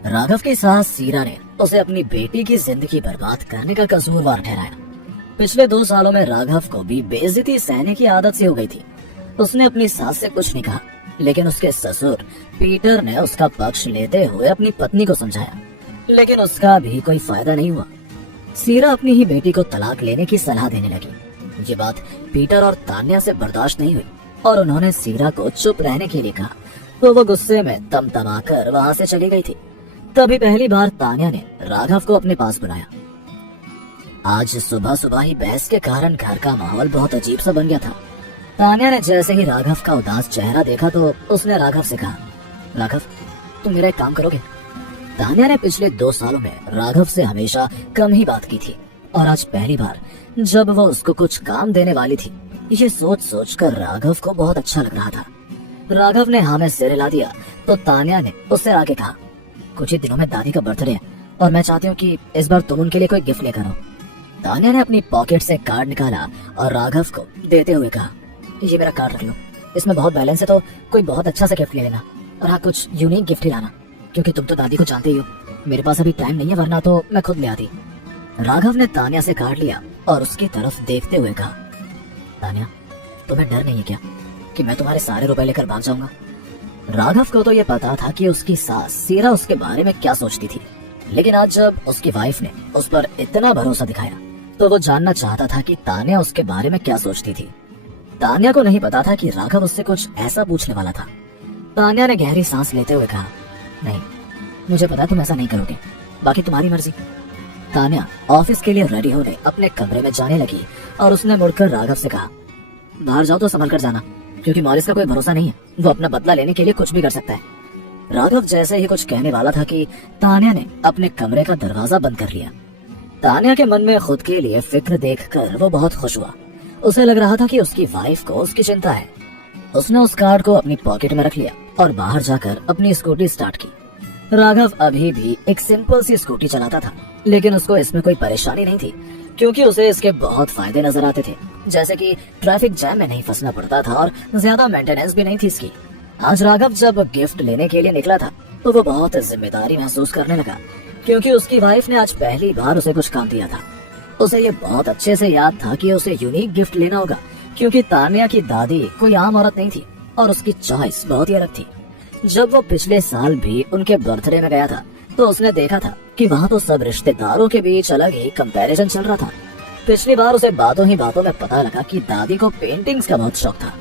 राघव की सास सीरा ने उसे अपनी बेटी की जिंदगी बर्बाद करने का कसूरवार ठहराया। पिछले 2 सालों में राघव को भी बेइज्जती सहने की आदत सी हो गई थी। उसने अपनी सास से कुछ नहीं कहा, लेकिन उसके ससुर पीटर ने उसका पक्ष लेते हुए अपनी पत्नी को समझाया, लेकिन उसका भी कोई फायदा नहीं हुआ। सीरा अपनी ही बेटी को तलाक लेने की सलाह देने लगी। ये बात पीटर और तान्या से बर्दाश्त नहीं हुई और उन्होंने सीरा को चुप रहने के लिए कहा, तो वो गुस्से में तमतमाकर वहां से चली गई थी। तभी पहली बार तान्या ने राघव को अपने पास बुलाया। आज सुबह सुबह ही बहस के कारण घर का माहौल बहुत अजीब सा बन गया था। तान्या ने जैसे ही राघव का उदास चेहरा देखा तो उसने राघव से कहा, राघव, तुम मेरा एक काम करोगे? तान्या ने पिछले 2 सालों में राघव से हमेशा कम ही बात की थी और आज पहली बार जब वो उसको कुछ काम देने वाली थी, ये सोच सोच कर राघव को बहुत अच्छा लग रहा था। राघव ने हाँ में सिर हिला दिया तो तान्या ने उससे आगे कहा, कुछ ही दिनों में दादी का बर्थडे है और मैं चाहती हूँ कि इस बार तुम उनके लिए कोई गिफ्ट लेकर आओ। तान्या ने अपनी पॉकेट से कार्ड निकाला और राघव को देते हुए कहा, ये मेरा कार्ड रख लो, इसमें बहुत बैलेंस है तो कोई बहुत अच्छा सा गिफ्ट ले लेना और हाँ, कुछ यूनिक गिफ्ट ही लाना, क्योंकि तुम तो दादी को जानते ही हो, मेरे पास अभी टाइम नहीं है, वरना तो मैं खुद ले आती। राघव ने तान्या से कार्ड लिया और उसकी तरफ देखते हुए कहा, तान्या, तुम्हें डर नहीं है क्या कि मैं तुम्हारे सारे रुपए लेकर भाग जाऊंगा? राघव को तो ये पता था कि उसकी सास सीरा उसके बारे में क्या सोचती थी, लेकिन आज जब उसकी वाइफ ने उस पर इतना भरोसा दिखाया तो वो जानना चाहता था कि तान्या उसके बारे में क्या सोचती थी। तान्या को नहीं पता था कि राघव उससे कुछ ऐसा पूछने वाला था। तान्या ने गहरी सांस लेते हुए कहा, नहीं, मुझे पता तुम ऐसा नहीं करोगे, बाकी तुम्हारी मर्जी। तान्या ऑफिस के लिए रेडी होने अपने कमरे में जाने लगी और उसने मुड़कर राघव से कहा, बाहर जाओ तो संभल कर जाना, क्योंकि मॉरिस का कोई भरोसा नहीं है, वो अपना बदला लेने के लिए कुछ भी कर सकता है। राघव जैसे ही कुछ कहने वाला था कि तान्या ने अपने कमरे का दरवाजा बंद कर लिया। तान्या के मन में खुद के लिए फिक्र देखकर वो बहुत खुश हुआ। उसे लग रहा था कि उसकी वाइफ को उसकी चिंता है। उसने उस कार्ड को अपनी पॉकेट में रख लिया और बाहर जाकर अपनी स्कूटी स्टार्ट की। राघव अभी भी एक सिंपल सी स्कूटी चलाता था, लेकिन उसको इसमें कोई परेशानी नहीं थी, क्योंकि उसे इसके बहुत फायदे नजर आते थे, जैसे कि ट्रैफिक जैम में नहीं फंसना पड़ता था और ज्यादा मेंटेनेंस भी नहीं थी इसकी। आज राघव जब गिफ्ट लेने के लिए निकला था तो वो बहुत जिम्मेदारी महसूस करने लगा, क्योंकि उसकी वाइफ ने आज पहली बार उसे कुछ काम दिया था। उसे ये बहुत अच्छे से याद था कि उसे यूनिक गिफ्ट लेना होगा, क्योंकि तान्या की दादी कोई आम औरत नहीं थी और उसकी चॉइस बहुत ही अलग थी। जब वो पिछले साल भी उनके बर्थडे में गया था तो उसने देखा था कि वहाँ तो सब रिश्तेदारों के बीच अलग ही कंपैरिजन चल रहा था। पिछली बार उसे बातों ही बातों में पता लगा कि दादी को पेंटिंग्स का बहुत शौक था।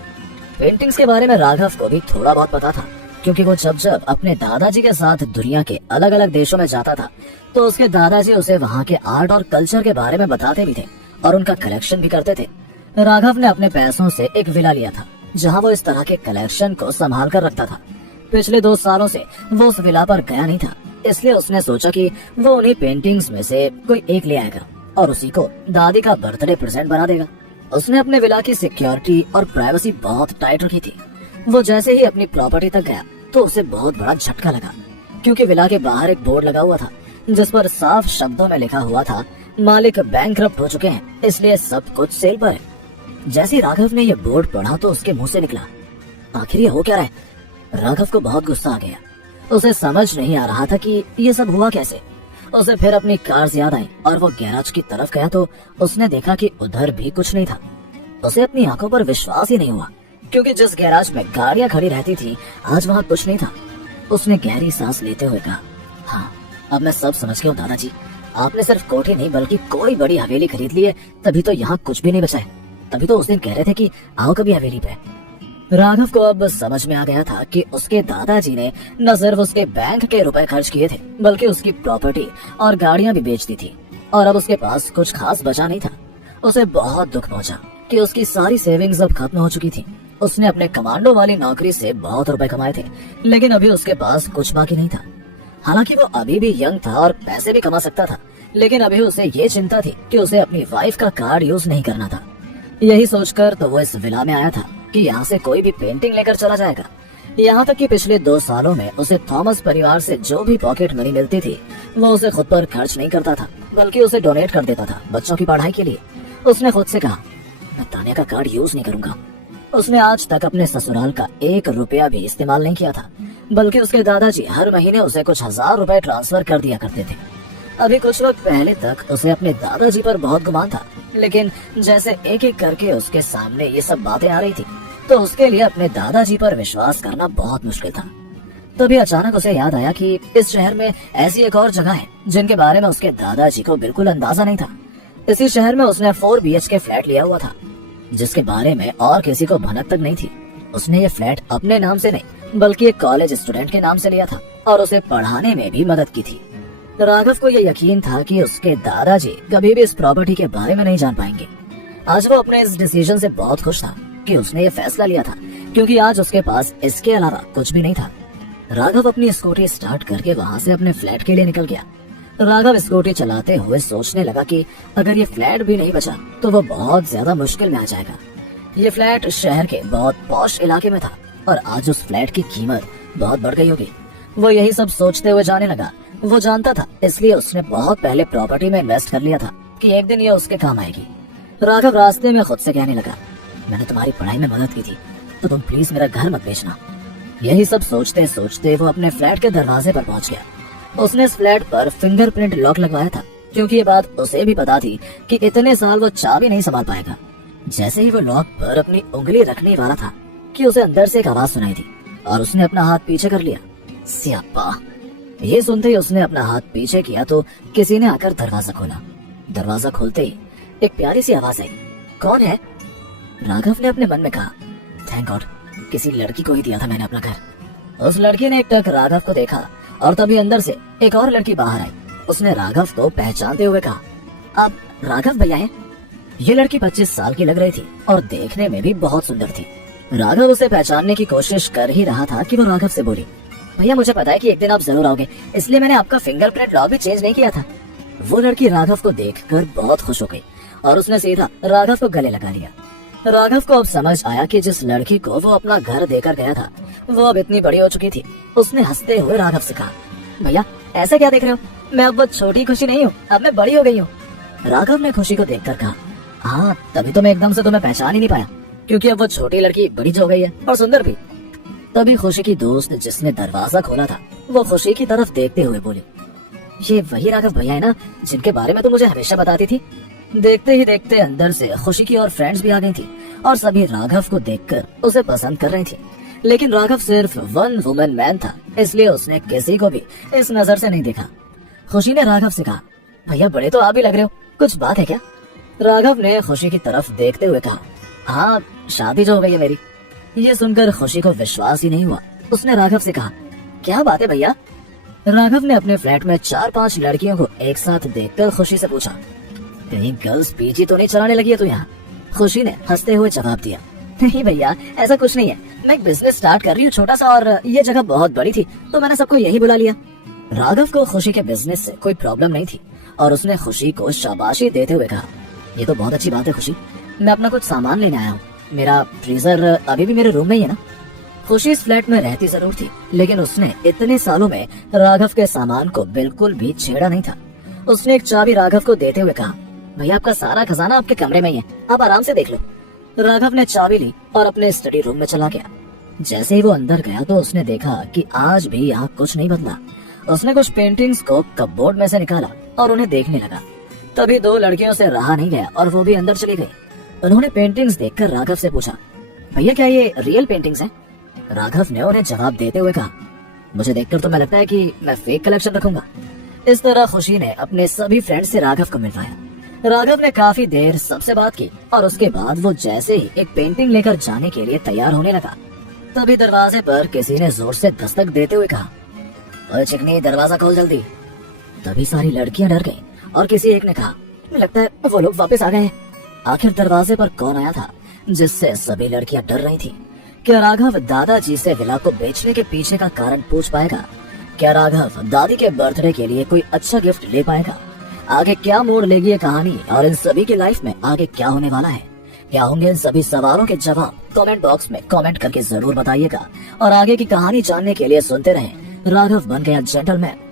पेंटिंग्स के बारे में राघव को भी थोड़ा बहुत पता था, क्योंकि वो जब जब अपने दादाजी के साथ दुनिया के अलग अलग देशों में जाता था तो उसके दादाजी उसे वहाँ के आर्ट और कल्चर के बारे में बताते भी थे और उनका कलेक्शन भी करते थे। राघव ने अपने पैसों से एक विला लिया था, जहाँ वो इस तरह के कलेक्शन को संभाल कर रखता था। पिछले 2 सालों से वो उस विला पर गया नहीं था, इसलिए उसने सोचा कि वो उन्हीं पेंटिंग्स में से कोई एक ले आएगा और उसी को दादी का बर्थडे प्रेजेंट बना देगा। उसने अपने विला की सिक्योरिटी और प्राइवेसी बहुत टाइट रखी थी। वो जैसे ही अपनी प्रॉपर्टी तक गया तो उसे बहुत बड़ा झटका लगा, क्योंकि विला के बाहर एक बोर्ड लगा हुआ था जिस पर साफ शब्दों में लिखा हुआ था, मालिक बैंकरप्ट हो चुके हैं, इसलिए सब कुछ सेल पर है। जैसे ही राघव ने ये बोर्ड पढ़ा तो उसके मुंह से निकला, आखिर ये हो क्या रहा है? राघव को बहुत गुस्सा आ गया। उसे समझ नहीं आ रहा था कि ये सब हुआ कैसे। उसे फिर अपनी कार याद आई और वो गैराज की तरफ गया तो उसने देखा कि उधर भी कुछ नहीं था। उसे अपनी आंखों पर विश्वास ही नहीं हुआ, क्योंकि जिस गैराज में गाड़ियां खड़ी रहती थी आज वहाँ कुछ नहीं था। उसने गहरी सांस लेते हुए कहा, हाँ, अब मैं सब समझ गया हूँ दादाजी, आपने सिर्फ कोठी नहीं बल्कि कोई बड़ी हवेली खरीद ली है, तभी तो यहाँ कुछ भी नहीं बचा है। तभी तो उस दिन कह रहे थे कि आओ कभी हवेली पे। राघव को अब समझ में आ गया था कि उसके दादाजी ने न सिर्फ उसके बैंक के रुपए खर्च किए थे, बल्कि उसकी प्रॉपर्टी और गाड़ियां भी बेच दी थी और अब उसके पास कुछ खास बचा नहीं था। उसे बहुत दुख पहुंचा कि उसकी सारी सेविंग्स अब खत्म हो चुकी थी। उसने अपने कमांडो वाली नौकरी से बहुत रुपए कमाए थे, लेकिन अभी उसके पास कुछ बाकी नहीं था। हालांकि वो अभी भी यंग था और पैसे भी कमा सकता था, लेकिन अभी उसे ये चिंता थी कि उसे अपनी वाइफ का कार्ड यूज नहीं करना था। यही सोचकर तो वो इस विला में आया था कि यहाँ से कोई भी पेंटिंग लेकर चला जाएगा। यहाँ तक कि पिछले 2 सालों में उसे थॉमस परिवार से जो भी पॉकेट मनी मिलती थी वो उसे खुद पर खर्च नहीं करता था, बल्कि उसे डोनेट कर देता था बच्चों की पढ़ाई के लिए। उसने खुद से कहा, मैं तान्या का कार्ड यूज नहीं करूंगा, उसने आज तक अपने ससुराल का 1 रुपया भी इस्तेमाल नहीं किया था, बल्कि उसके दादाजी हर महीने उसे कुछ 1000 रुपए ट्रांसफर कर दिया करते थे। अभी कुछ वक्त पहले तक उसे अपने दादाजी पर बहुत गुमान था, लेकिन जैसे एक एक करके उसके सामने ये सब बातें आ रही थी, तो उसके लिए अपने दादाजी पर विश्वास करना बहुत मुश्किल था। तभी अचानक उसे याद आया कि इस शहर में ऐसी एक और जगह है जिनके बारे में उसके दादाजी को बिल्कुल अंदाजा नहीं था। इसी शहर में उसने 4 BHK फ्लैट लिया हुआ था, जिसके बारे में और किसी को भनक तक नहीं थी। उसने ये फ्लैट अपने नाम से नहीं, बल्कि एक कॉलेज स्टूडेंट के नाम से लिया था और उसे पढ़ाने में भी मदद की थी। राघव को यह यकीन था कि उसके दादाजी कभी भी इस प्रॉपर्टी के बारे में नहीं जान पाएंगे। आज वो अपने इस डिसीजन से बहुत खुश था कि उसने ये फैसला लिया था, क्योंकि आज उसके पास इसके अलावा कुछ भी नहीं था। राघव अपनी स्कूटी स्टार्ट करके वहाँ से अपने फ्लैट के लिए निकल गया। राघव स्कूटी चलाते हुए सोचने लगा कि अगर ये फ्लैट भी नहीं बचा तो वो बहुत ज्यादा मुश्किल में आ जाएगा। ये फ्लैट शहर के बहुत पॉश इलाके में था और आज उस फ्लैट की कीमत बहुत बढ़ गई होगी। वो यही सब सोचते हुए जाने लगा। वो जानता था, इसलिए उसने बहुत पहले प्रॉपर्टी में इन्वेस्ट कर लिया था कि एक दिन ये उसके काम आएगी। राघव रास्ते में खुद से कहने लगा, मैंने तुम्हारी पढ़ाई में मदद की थी, तो तुम प्लीज मेरा घर मत बेचना। यही सब सोचते सोचते वो अपने फ्लैट के दरवाजे पर पहुंच गया। उसने इस फ्लैट पर फिंगरप्रिंट लॉक लगवाया था, क्योंकि ये बात उसे भी पता थी कि इतने साल वो चाबी नहीं संभाल पाएगा। जैसे ही वो लॉक पर अपनी उंगली रखने वाला था कि उसे अंदर से एक आवाज सुनाई थी और उसने अपना हाथ पीछे कर लिया। स्यापा! ये सुनते ही उसने अपना हाथ पीछे किया तो किसी ने आकर दरवाजा खोला। दरवाजा खोलते ही एक प्यारी सी आवाज आई, कौन है? राघव ने अपने मन में कहा, थैंक गॉड, किसी लड़की को ही दिया था मैंने अपना घर। उस लड़की ने एक टक राघव को देखा और तभी अंदर से एक और लड़की बाहर आई। उसने राघव को पहचानते हुए कहा, आप राघव भैया हैं? ये लड़की 25 साल की लग रही थी और देखने में भी बहुत सुंदर थी। राघव उसे पहचानने की कोशिश कर ही रहा था कि वो राघव से बोली, भैया मुझे पता है कि एक दिन आप जरूर आओगे, इसलिए मैंने आपका फिंगरप्रिंट लॉक भी चेंज नहीं किया था। वो लड़की राघव को देखकर बहुत खुश हो गई और उसने सीधा राघव को गले लगा लिया। राघव को अब समझ आया कि जिस लड़की को वो अपना घर देकर गया था वो अब इतनी बड़ी हो चुकी थी। उसने हंसते हुए राघव से कहा, भैया ऐसा क्या देख रहे हो? मैं अब वो छोटी खुशी नहीं हूँ, अब मैं बड़ी हो गई हूँ। राघव ने खुशी को देखकर कहा, हाँ तभी तो मैं एकदम से तुम्हें पहचान ही नहीं पाया, क्योंकि अब वो छोटी लड़की बड़ी हो गई है और सुंदर भी। तभी खुशी की दोस्त जिसने दरवाजा खोला था वो खुशी की तरफ देखते हुए बोली, ये वही राघव भैया है ना जिनके बारे में तुम मुझे हमेशा बताती थी? देखते ही देखते अंदर से खुशी की और फ्रेंड्स भी आ गई थी और सभी राघव को देखकर उसे पसंद कर रही थी। लेकिन राघव सिर्फ 1 वुमन मैन था, इसलिए उसने किसी को भी इस नजर से नहीं देखा। खुशी ने राघव से कहा, भैया बड़े तो आप भी लग रहे हो, कुछ बात है क्या? राघव ने खुशी की तरफ देखते हुए कहा, हाँ शादी जो हो गई है मेरी। ये सुनकर खुशी को विश्वास ही नहीं हुआ। उसने राघव से कहा, क्या बात है भैया? राघव ने अपने फ्लैट में 4-5 लड़कियों को एक साथ देखकर खुशी से पूछा, कहीं गर्ल्स पीजी तो नहीं चलाने लगी है तू यहाँ? खुशी ने हंसते हुए जवाब दिया, नहीं भैया ऐसा कुछ नहीं है, मैं एक बिजनेस स्टार्ट कर रही हूँ छोटा सा, और ये जगह बहुत बड़ी थी तो मैंने सबको यही बुला लिया। राघव को खुशी के बिजनेस से कोई प्रॉब्लम नहीं थी और उसने खुशी को शाबाशी देते हुए कहा, ये तो बहुत अच्छी बात है खुशी, मैं अपना कुछ सामान लेने आया हूँ, मेरा फ्रीजर अभी भी मेरे रूम में ही है ना। खुशी इस फ्लैट में रहती जरूर थी, लेकिन उसने इतने सालों में राघव के सामान को बिल्कुल भी छेड़ा नहीं था। उसने एक चाबी राघव को देते हुए कहा, भैया आपका सारा खजाना आपके कमरे में ही है, आप आराम से देख लो। राघव ने चाबी ली और अपने स्टडी रूम में चला गया। जैसे ही वो अंदर गया तो उसने देखा कि आज भी यहाँ कुछ नहीं बदला। उसने कुछ पेंटिंग्स को कपबोर्ड में से निकाला और उन्हें देखने लगा। तभी 2 लड़कियों से रहा नहीं गया और वो भी अंदर चली गई। उन्होंने पेंटिंग्स देखकर राघव से पूछा, भैया क्या ये रियल पेंटिंग्स हैं? राघव ने उन्हें जवाब देते हुए कहा, मुझे देखकर तो मैं लगता है कि मैं फेक कलेक्शन रखूंगा। इस तरह खुशी ने अपने सभी फ्रेंड्स से राघव को मिलवाया। राघव ने काफी देर सबसे बात की और उसके बाद वो जैसे ही एक पेंटिंग लेकर जाने के लिए तैयार होने लगा, तभी दरवाजे पर किसी ने जोर से दस्तक देते हुए कहा, ओए चिकनी दरवाजा खोल जल्दी। तभी सारी लड़कियां डर गईं और किसी एक ने कहा, लगता है वो लोग वापस आ गए हैं। आखिर दरवाजे पर कौन आया था जिससे सभी लड़कियां डर रही थी? क्या राघव दादाजी से विला को बेचने के पीछे का कारण पूछ पाएगा? क्या राघव दादी के बर्थडे के लिए कोई अच्छा गिफ्ट ले पाएगा? आगे क्या मोड़ लेगी ये कहानी और इन सभी की लाइफ में आगे क्या होने वाला है? क्या होंगे इन सभी सवालों के जवाब? कमेंट बॉक्स में कमेंट करके जरूर बताइएगा और आगे की कहानी जानने के लिए सुनते रहें राघव बन गया जेंटलमैन।